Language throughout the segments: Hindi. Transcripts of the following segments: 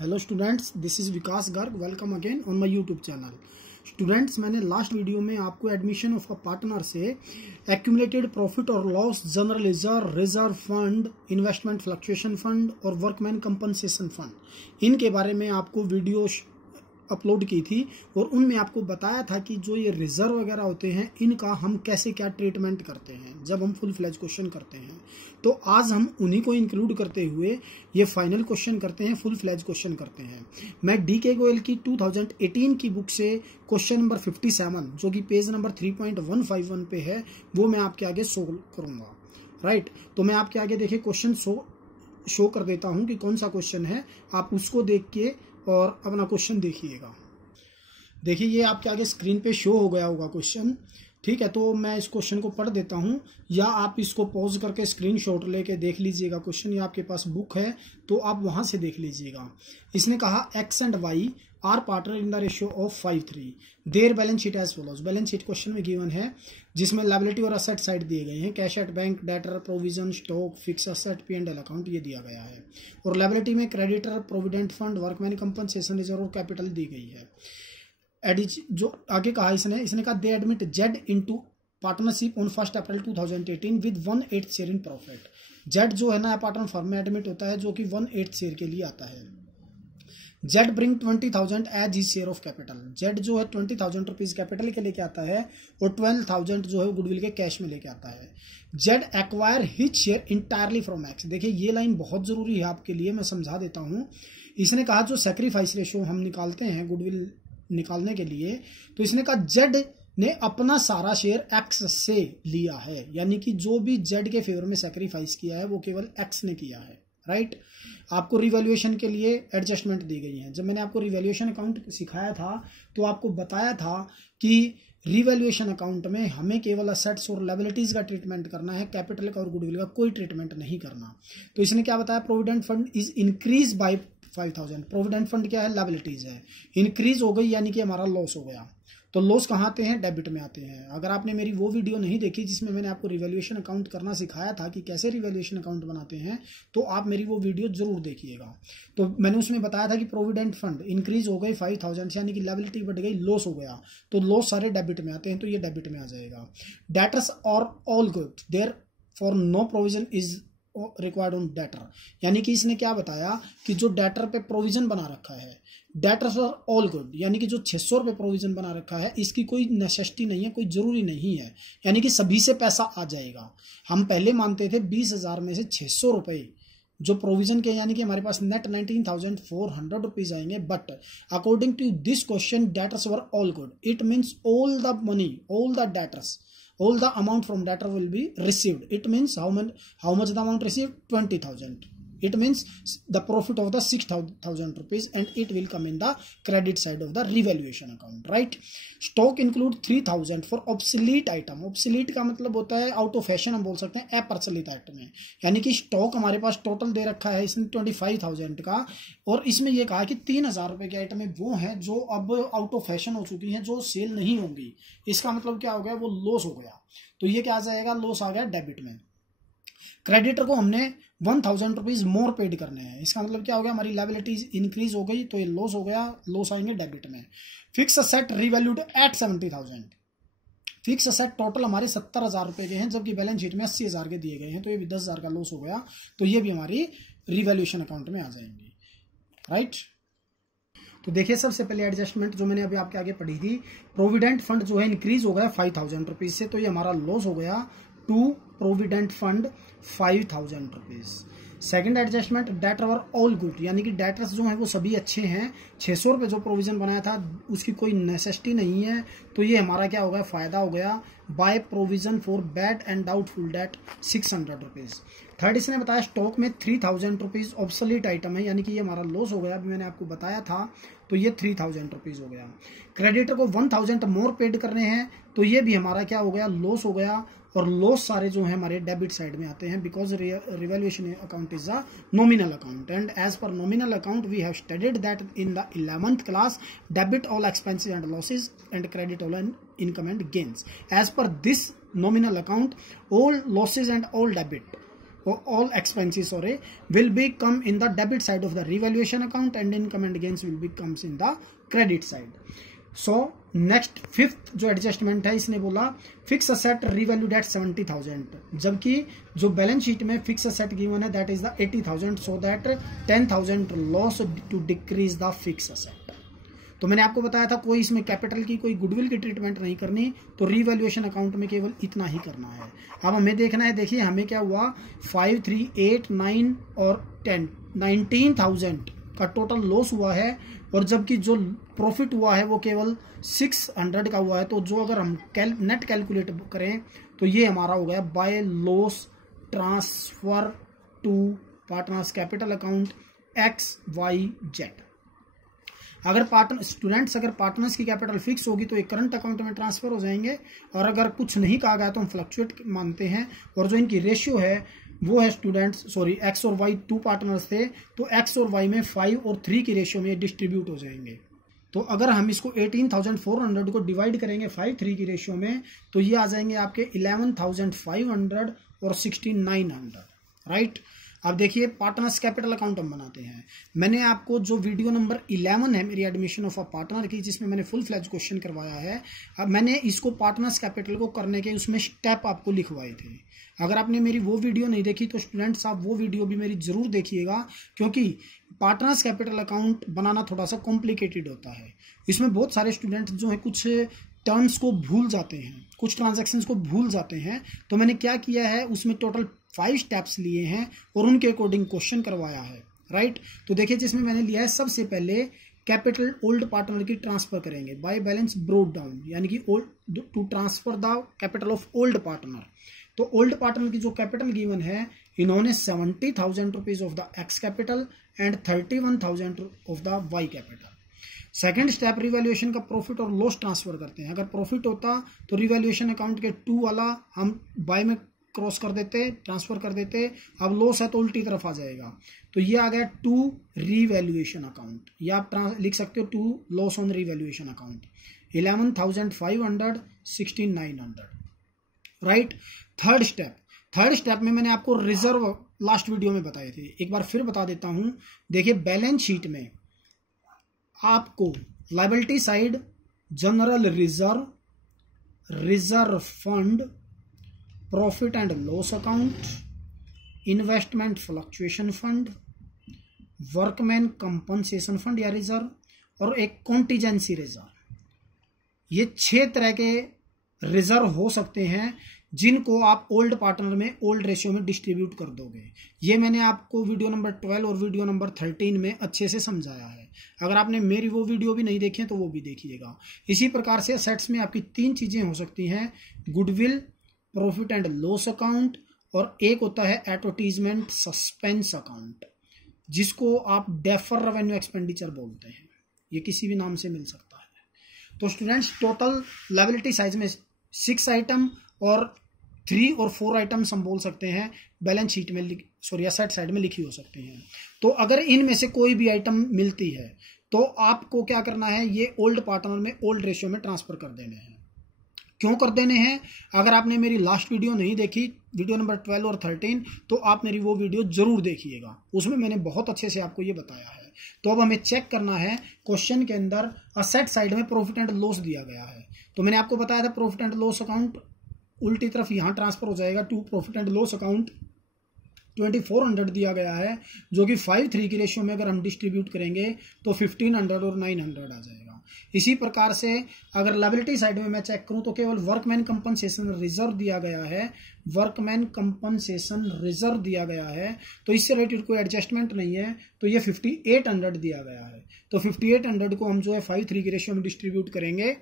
Hello students, this is Vikas Garg. Welcome again on my YouTube channel. Students, मैंने लास्ट वीडियो में आपको एडमिशन ऑफ अ पार्टनर से एक्यूमुलेटेड प्रॉफिट और loss, general reserve fund, investment fluctuation fund और वर्कमैन कंपनसेशन फंड, इनके बारे में आपको वीडियो अपलोड की थी और उनमें आपको बताया था कि जो ये रिजर्व वगैरह होते हैं इनका हम कैसे क्या ट्रीटमेंट करते हैं जब हम फुल फ्लेज क्वेश्चन करते हैं। तो आज हम उन्हीं को इंक्लूड करते हुए ये फाइनल क्वेश्चन करते हैं, फुल फ्लेज क्वेश्चन करते हैं। मैं डी.के. गोयल की 2018 की बुक से क्वेश्चन नंबर 57 जो कि पेज नंबर 3.151 पे है वो मैं आपके आगे शो करूंगा। राइट, तो मैं आपके आगे देखिए क्वेश्चन शो कर देता हूं कि कौन सा क्वेश्चन है, आप उसको देख के और अपना क्वेश्चन देखिएगा। देखिए ये आपके आगे स्क्रीन पे शो हो गया होगा क्वेश्चन, ठीक है। तो मैं इस क्वेश्चन को पढ़ देता हूं या आप इसको पॉज करके स्क्रीनशॉट लेके देख लीजिएगा क्वेश्चन, या आपके पास बुक है तो आप वहां से देख लीजिएगा। इसने कहा X and Y are partner in the ratio of 5:3, their balance sheet as follows. Balance sheet question में गिवन है जिसमें लायबिलिटी और असेट साइड दिए गए हैं, cash at bank, debtor, provision, stock, fix asset, P&L account ये दिया गया है। और लायबिलिटी में creditor, provident fund, workman compensation reserve और कैपिटल दी गई है। जो आगे कहा इसने कहा they admit Z into partnership on 1 April 2018 with 1/8 share in profit. Z जो है ना पार्टनर फर्म में एडमिट होता है जो कि 1/8 शेयर के लिए आता है। Z bring 20,000 as his share of capital. Z जो है 20,000 रुपीज कैपिटल के लेके आता है और 12,000 जो है गुडविल के कैश में लेके आता है। Z acquire his share entirely from x. देखिए ये लाइन बहुत जरूरी है आपके लिए, मैं समझा देता हूं। इसने कहा जो सेक्रीफाइस रेशियो हम निकालते हैं गुडविल निकालने के लिए, तो इसने कहा जेड ने अपना सारा शेयर एक्स से लिया है, यानी कि जो भी जेड के फेवर में सेक्रीफाइस किया है वो केवल एक्स ने किया है। राइट, आपको रिवैल्यूएशन के लिए एडजस्टमेंट दी गई है। जब मैंने आपको रिवैल्यूएशन अकाउंट सिखाया था तो आपको बताया था कि रिवैल्यूएशन अकाउंट में हमें केवल असेट्स और लायबिलिटीज का ट्रीटमेंट करना है, कैपिटल का और गुडविल का कोई ट्रीटमेंट नहीं करना। तो इसने क्या बताया, provident fund is increase by 5,000। Provident fund क्या है, लायबिलिटीज है, इंक्रीज हो गई यानी कि हमारा लॉस हो गया। तो लॉस कहाँ आते हैं, डेबिट में आते हैं। अगर आपने मेरी वो वीडियो नहीं देखी जिसमें मैंने आपको रिवैल्यूएशन अकाउंट करना सिखाया था कि कैसे रिवैल्यूएशन अकाउंट बनाते हैं, तो आप मेरी वो वीडियो जरूर देखिएगा। तो मैंने उसमें बताया था कि प्रोविडेंट फंड इंक्रीज हो गई 5,000 यानी कि लायबिलिटी बढ़ गई, लॉस हो गया, तो लॉस सारे डेबिट में आते हैं, तो ये डेबिट में आ जाएगा। Debtors are all good, therefore no provision is required on debtor. यानी कि इसने क्या बताया कि जो डेटर पे प्रोविजन बना रखा है, डेटर्स आर ऑल गुड, यानी कि जो 600 रुपये प्रोविजन बना रखा है इसकी कोई नेसेसिटी नहीं है, कोई जरूरी नहीं है, यानी कि सभी से पैसा आ जाएगा। हम पहले मानते थे 20,000 में से 600 रुपये जो प्रोविजन के, यानी कि हमारे पास नेट 19,400 रुपीज आएंगे। But according to this question debtors were all good, it means all the money, all the debtors, all the amount from debtor will be received. It means how much the amount received, 20,000. It means the profit of the 6,000 rupees and it will come in the credit side of the revaluation account. Right, stock include 3,000 for obsolete item. obsolete का मतलब होता है आउट ऑफ फैशन, हम बोल सकते हैं अप्रचलित आइटम है। यानी कि स्टॉक हमारे पास टोटल दे रखा है इसने 25,000 का, और इसमें यह कहा कि 3,000 रुपए के आइटम वो हैं जो अब आउट ऑफ फैशन हो चुकी हैं, जो सेल नहीं होंगी। इसका मतलब क्या हो गया, वो लॉस हो गया, तो ये क्या आ जाएगा, लॉस आ गया डेबिट में। क्रेडिटर को हमने 1,000 रुपीज मोर पेड करने हैं, इसका मतलब क्या हो गया, हमारी लायबिलिटीज इंक्रीज हो गई, तो ये लॉस हो गया, लॉस आएंगे डेबिट में। Fix asset revalued at 70,000। Fix asset total हमारे 70,000 रुपए के हैं, जबकि बैलेंस शीट में 80,000 के दिए गए हैं, तो ये भी 10,000 का लॉस हो गया, तो ये भी हमारी रिवैल्यूएशन अकाउंट में आ जाएंगे। राइट, तो देखिए सबसे पहले एडजस्टमेंट जो मैंने अभी आपके आगे पढ़ी थी, प्रोविडेंट फंड जो है इंक्रीज हो गया 5,000 रुपीज से, तो ये हमारा लॉस हो गया to provident fund 5,000 rupees. Second adjustment, debtor were all good, यानी कि डेटर्स जो हैं वो सभी अच्छे हैं। 600 रुपये जो प्रोविजन बनाया था उसकी कोई नेसेसिटी नहीं है, तो ये हमारा क्या हो गया, फायदा हो गया। By provision for bad and doubtful debt 600 rupees. Third इसने बताया स्टॉक में 3,000 रुपीज ऑब्सोलीट आइटम है, यानी कि ये हमारा लॉस हो गया, अभी मैंने आपको बताया था, तो ये 3,000 रुपीज हो गया। क्रेडिटर को 1,000 मोर पेड करने हैं, तो ये भी हमारा क्या हो गया, लॉस हो गया, और लॉस सारे जो है हमारे डेबिट साइड में आते हैं, because revaluation account is a nominal account and as per nominal account we have studied that in the 11th class, debit all expenses and losses and credit all income and gains. As per this nominal account all losses and all debit all expenses will be come in the debit side of the revaluation account and income and gains will be comes in the credit side. So next fifth जो एडजस्टमेंट है, इसने बोला फिक्स असेट रिवैल्यूड एट 70,000, जबकि जो बैलेंस शीट में फिक्स असेट गिवन है that is the 80,000, so that 10,000 loss to decrease the fix asset. तो मैंने आपको बताया था कोई इसमें कैपिटल की कोई गुडविल की ट्रीटमेंट नहीं करनी, तो रिवैल्यूएशन अकाउंट में केवल इतना ही करना है। अब हमें देखना है, देखिए हमें क्या हुआ 5, 3, 8, 9 और 10 19,000 का टोटल लॉस हुआ है, और जबकि जो प्रॉफिट हुआ है वो केवल 600 का हुआ है। तो जो अगर हम नेट कैलकुलेट करें तो ये हमारा हो गया by loss transfer to partners capital account XYZ। अगर पार्टनर्स की कैपिटल फिक्स होगी तो एक करंट अकाउंट में ट्रांसफर हो जाएंगे, और अगर कुछ नहीं कहा गया तो हम फ्लक्चुएट मानते हैं। और जो इनकी रेशियो है वो है एक्स और वाई 2 पार्टनर्स थे, तो एक्स और वाई में 5 और 3 की रेशियो में डिस्ट्रीब्यूट हो जाएंगे। तो अगर हम इसको 18,400 को डिवाइड करेंगे 5-3 की रेशियो में, तो ये आ जाएंगे आपके 11,500 और 1,600, राइट। अब देखिए पार्टनर्स कैपिटल अकाउंट हम बनाते हैं। मैंने आपको जो वीडियो नंबर 11 है मेरी एडमिशन ऑफ अ पार्टनर की, जिसमें मैंने फुल फ्लैज क्वेश्चन करवाया है, अब मैंने इसको पार्टनर्स कैपिटल को करने के उसमें स्टेप आपको लिखवाए थे। अगर आपने मेरी वो वीडियो नहीं देखी तो स्टूडेंट्स आप वो वीडियो भी मेरी जरूर देखिएगा, क्योंकि पार्टनर्स कैपिटल अकाउंट बनाना थोड़ा सा कॉम्प्लिकेटेड होता है। इसमें बहुत सारे स्टूडेंट जो है कुछ टर्म्स को भूल जाते हैं, कुछ ट्रांजैक्शंस को भूल जाते हैं। तो मैंने क्या किया है, उसमें टोटल 5 स्टेप्स लिए हैं और उनके अकॉर्डिंग क्वेश्चन करवाया है, राइट। तो देखिए जिसमें मैंने लिया है, सबसे पहले कैपिटल ओल्ड पार्टनर की ट्रांसफर करेंगे बाय बैलेंस ब्रोट डाउन, यानी कि to transfer the capital of old partner. तो ओल्ड पार्टनर की जो कैपिटल गिवन है, इन्होंने 70,000 rupees of the X capital and 31,000 of the Y capital. Second step revaluation का प्रॉफिट और लॉस ट्रांसफर करते हैं। अगर प्रॉफिट होता तो रिवैल्यूएशन अकाउंट के 2 वाला हम बाय में क्रॉस कर देते, ट्रांसफर कर देते। अब लॉस है तो उल्टी तरफ आ जाएगा, तो ये आ गया 2 रिवैल्यूएशन अकाउंट, या आप लिख सकते हो 2 loss on revaluation account, 11,500, 1,600, right. Third step में मैंने आपको रिजर्व लास्ट वीडियो में बताए थे, एक बार फिर बता देता हूं। देखिए बैलेंस शीट में आपको liability side general reserve fund, profit and loss account, investment fluctuation fund, workman compensation fund या रिजर्व, और एक कॉन्टीजेंसी रिजर्व, ये 6 तरह के रिजर्व हो सकते हैं जिनको आप ओल्ड पार्टनर में ओल्ड रेशियो में डिस्ट्रीब्यूट कर दोगे। ये मैंने आपको वीडियो नंबर 12 और वीडियो नंबर 13 में अच्छे से समझाया है। अगर आपने मेरी वो वीडियो भी नहीं देखी है तो वो भी देखिएगा। इसी प्रकार से असेट्स में आपकी 3 चीजें हो सकती हैं, goodwill, profit and loss account, और एक होता है एडवर्टीजमेंट सस्पेंस अकाउंट, जिसको आप डेफर रेवेन्यू एक्सपेंडिचर बोलते हैं। ये किसी भी नाम से मिल सकता है। तो स्टूडेंट्स टोटल लायबिलिटी साइड में 6 आइटम और 3 और 4 आइटम्स हम बोल सकते हैं बैलेंस शीट में, एसेट साइड में लिखी हो सकती हैं। तो अगर इनमें से कोई भी आइटम मिलती है तो आपको क्या करना है, ये ओल्ड पार्टनर में ओल्ड रेशियो में ट्रांसफर कर देने हैं। क्यों कर देने हैं? अगर आपने मेरी लास्ट वीडियो नहीं देखी, वीडियो नंबर 12 और 13, तो आप मेरी वो वीडियो जरूर देखिएगा, उसमें मैंने बहुत अच्छे से आपको ये बताया है। तो अब हमें चेक करना है, क्वेश्चन के अंदर असेट साइड में प्रॉफिट एंड लॉस दिया गया है। तो मैंने आपको बताया था प्रॉफिट एंड लॉस अकाउंट उल्टी तरफ यहां ट्रांसफर हो जाएगा to profit and loss account. 2400 दिया गया है, जो कि 5-3 की रेशियो में अगर हम डिस्ट्रीब्यूट करेंगे तो 1500 और 900 आ जाएगा। इसी प्रकार से अगर लायबिलिटी साइड में मैं चेक करूं तो केवल वर्कमैन कंपनसेशन रिजर्व दिया गया है, वर्कमैन कंपनसेशन रिजर्व दिया गया है, तो इससे रिलेटेड कोई एडजस्टमेंट नहीं है, तो ये 5800 दिया गया है। तो 5800 को हम जो है 5-3 की रेशियो में डिस्ट्रीब्यूट करेंगे,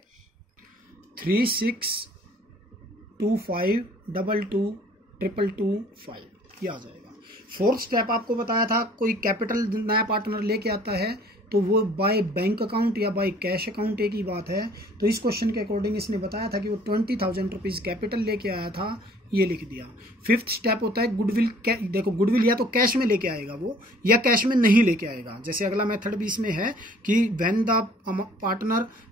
3625222225 ये आ जाएगा। फोर्थ स्टेप आपको बताया था, कोई कैपिटल नया पार्टनर लेके आता है तो वो बाय बैंक अकाउंट या बाय कैश अकाउंट एक ही बात है। तो इस क्वेश्चन के अकॉर्डिंग इसने बताया था कि वो 20,000 रुपीज कैपिटल लेके आया था, ये लिख दिया। फिफ्थ स्टेप होता है गुडविल। देखो गुडविल या तो कैश में लेके आएगा वो, या कैश में नहीं लेके आएगा। जैसे अगला मेथड भी इसमें है कि when the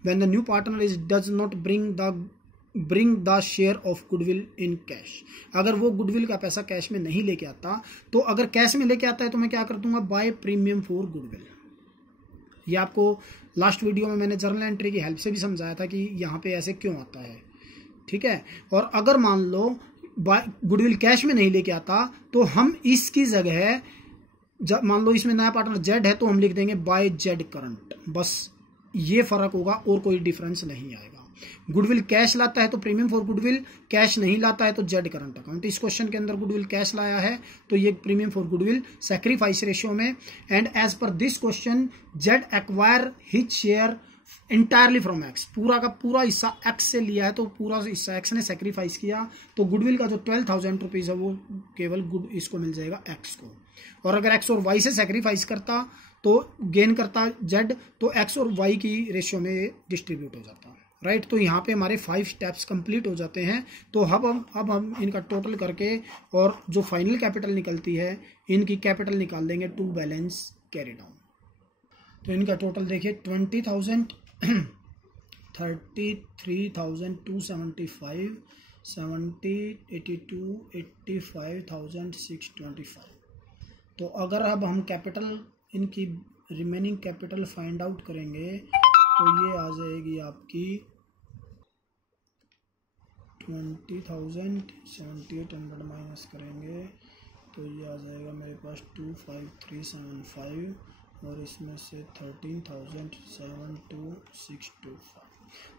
new partner is does not bring the bring the share of goodwill in cash. अगर वो गुडविल का पैसा कैश में नहीं लेके आता, तो अगर कैश में लेके आता है तो मैं क्या कर दूंगा, बाय प्रीमियम फॉर गुडविल। ये आपको लास्ट वीडियो में मैंने जर्नल एंट्री की हेल्प से भी समझाया था कि यहाँ पे ऐसे क्यों आता है, ठीक है। और अगर मान लो गुडविल कैश में नहीं लेके आता, तो हम इसकी जगह मान लो इसमें नया पार्टनर जेड है तो हम लिख देंगे बाय जेड करंट, बस ये फर्क होगा और कोई डिफरेंस नहीं आएगा। गुडविल कैश लाता है तो प्रीमियम फॉर गुडविल, कैश नहीं लाता है तो जेड करंट अकाउंट। इस क्वेश्चन के अंदर गुडविल कैश लाया है तो ये premium for goodwill sacrifice ratio में। And as per this question Z acquire his share entirely from X, पूरा का पूरा हिस्सा एक्स से लिया है तो पूरा हिस्सा एक्स ने सैक्रिफाइस किया, तो गुडविल का जो 12,000 रुपीज है वो केवल इसको मिल जाएगा एक्स को। और अगर एक्स और वाई से सैक्रिफाइस करता तो गेन करता जेड, तो एक्स और वाई की रेशियो में डिस्ट्रीब्यूट हो जाता, राइट। तो यहाँ पे हमारे 5 स्टेप्स कंप्लीट हो जाते हैं। तो अब हम इनका टोटल करके और जो फाइनल कैपिटल निकलती है इनकी कैपिटल निकाल देंगे टू बैलेंस कैरी डाउन। तो इनका टोटल देखिए 20,000, 33,275, 70, 82, 85,625। तो अगर अब हम कैपिटल इनकी रिमेनिंग कैपिटल फाइंड आउट करेंगे तो ये आ जाएगी आपकी 20,000, 7800 माइनस करेंगे तो ये आ जाएगा मेरे पास 25375 और इसमें से 13,072,625।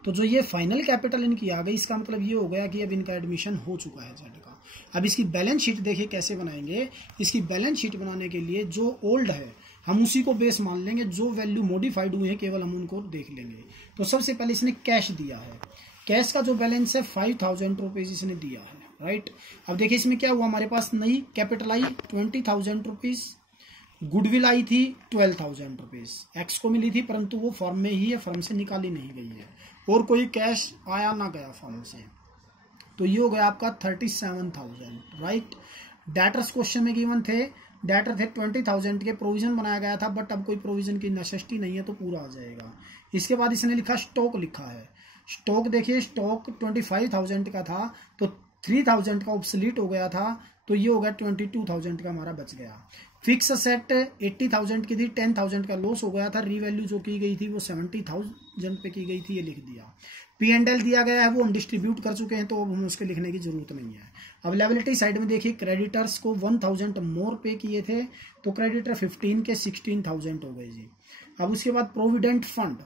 तो जो ये फाइनल कैपिटल इनकी आ गई, इसका मतलब ये हो गया कि अब इनका एडमिशन हो चुका है जेड का। अब इसकी बैलेंस शीट देखिए कैसे बनाएंगे। इसकी बैलेंस शीट बनाने के लिए जो ओल्ड है हम उसी को बेस मान लेंगे, जो वैल्यू मॉडिफाइड हुए हैं केवल हम उनको देख लेंगे। तो सबसे पहले इसने कैश दिया है, कैश का जो बैलेंस है 5,000 रुपीज इसने दिया है, राइट। अब देखिए इसमें क्या हुआ, हमारे पास नई कैपिटल आई 20,000 रुपीज, गुडविल आई थी 12,000 रुपीज, एक्स को मिली थी परंतु वो फर्म में ही है, फर्म से निकाली नहीं गई है, और कोई कैश आया ना गया फर्म से। तो ये हो गया आपका 37,000, राइट। डेटर्स क्वेश्चन में गिवन थे, डेटर थे 20,000 के, प्रोविजन बनाया गया था बट अब कोई प्रोविजन की नेसेसिटी नहीं है तो पूरा आ जाएगा। इसके बाद इसने लिखा स्टॉक लिखा है। स्टॉक देखिए, स्टॉक 25,000 का था तो 3,000 का ऑब्सोलीट हो गया था, तो ये हो गया 22,000 का हमारा बच गया। फिक्स असेट 80,000 की थी, 10,000 का लॉस हो गया था, रीवैल्यू जो की गई थी वो 70,000 पे की गई थी, ये लिख दिया। P&L दिया गया है वो हम डिस्ट्रीब्यूट कर चुके हैं तो अब हमें उसके लिखने की जरूरत नहीं है। अब लायबिलिटी साइड में देखिए, क्रेडिटर्स को 1,000 मोर पे किए थे तो क्रेडिटर 15 के 16,000 हो गए जी। अब उसके बाद प्रोविडेंट फंड,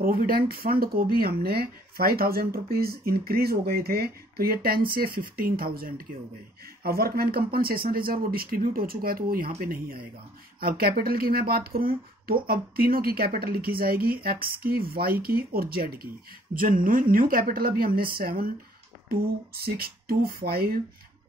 प्रोविडेंट फंड को भी हमने 5,000 रुपीज इंक्रीज हो गए थे तो ये 10 से 15,000 के हो गए। अब वर्कमैन कंपनसेशन रिजर्व वो डिस्ट्रीब्यूट हो चुका है तो वो यहाँ पे नहीं आएगा। अब कैपिटल की मैं बात करूं तो अब तीनों की कैपिटल लिखी जाएगी, एक्स की, वाई की और जेड की। जो न्यू कैपिटल अभी हमने 72625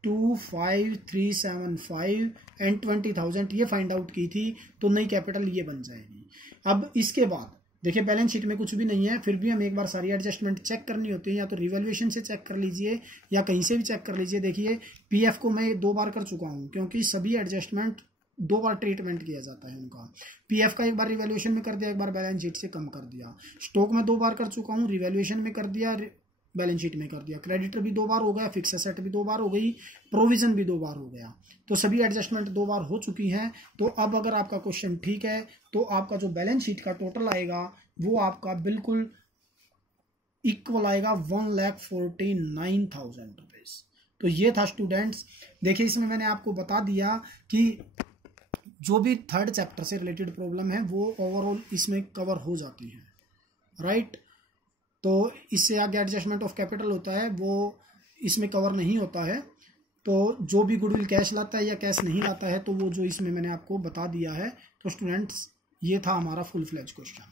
25375 एंड 20,000 ये फाइंड आउट की थी तो नई कैपिटल ये बन जाएगी। अब इसके बाद देखिए बैलेंस शीट में कुछ भी नहीं है, फिर भी हम एक बार सारी एडजस्टमेंट चेक करनी होती है, या तो रिवैल्यूएशन से चेक कर लीजिए या कहीं से भी चेक कर लीजिए। देखिए पीएफ को मैं 2 बार कर चुका हूं क्योंकि सभी एडजस्टमेंट 2 बार ट्रीटमेंट किया जाता है उनका। पीएफ का एक बार रिवैल्यूएशन में कर दिया, एक बार बैलेंस शीट से कम कर दिया। स्टॉक में 2 बार कर चुका हूँ, रिवैल्यूएशन में कर दिया, बैलेंस शीट में कर दिया। क्रेडिटर भी 2 बार हो गया, फिक्स एसेट भी 2 बार हो गई, प्रोविजन भी 2 बार हो गया। तो सभी एडजस्टमेंट 2 बार हो चुकी हैं। तो अब अगर आपका क्वेश्चन ठीक है तो आपका जो बैलेंस शीट का टोटल आएगा वो आपका बिल्कुल इक्वल आएगा 1,49,000 रुपीज। तो ये था स्टूडेंट्स। देखिए इसमें मैंने आपको बता दिया कि जो भी 3rd चैप्टर से रिलेटेड प्रॉब्लम है वो ओवरऑल इसमें कवर हो जाती है, राइट। तो इससे आगे एडजस्टमेंट ऑफ कैपिटल होता है वो इसमें कवर नहीं होता है। तो जो भी गुडविल कैश लाता है या कैश नहीं लाता है तो वो जो इसमें मैंने आपको बता दिया है। तो स्टूडेंट्स ये था हमारा फुल फ्लेज क्वेश्चन।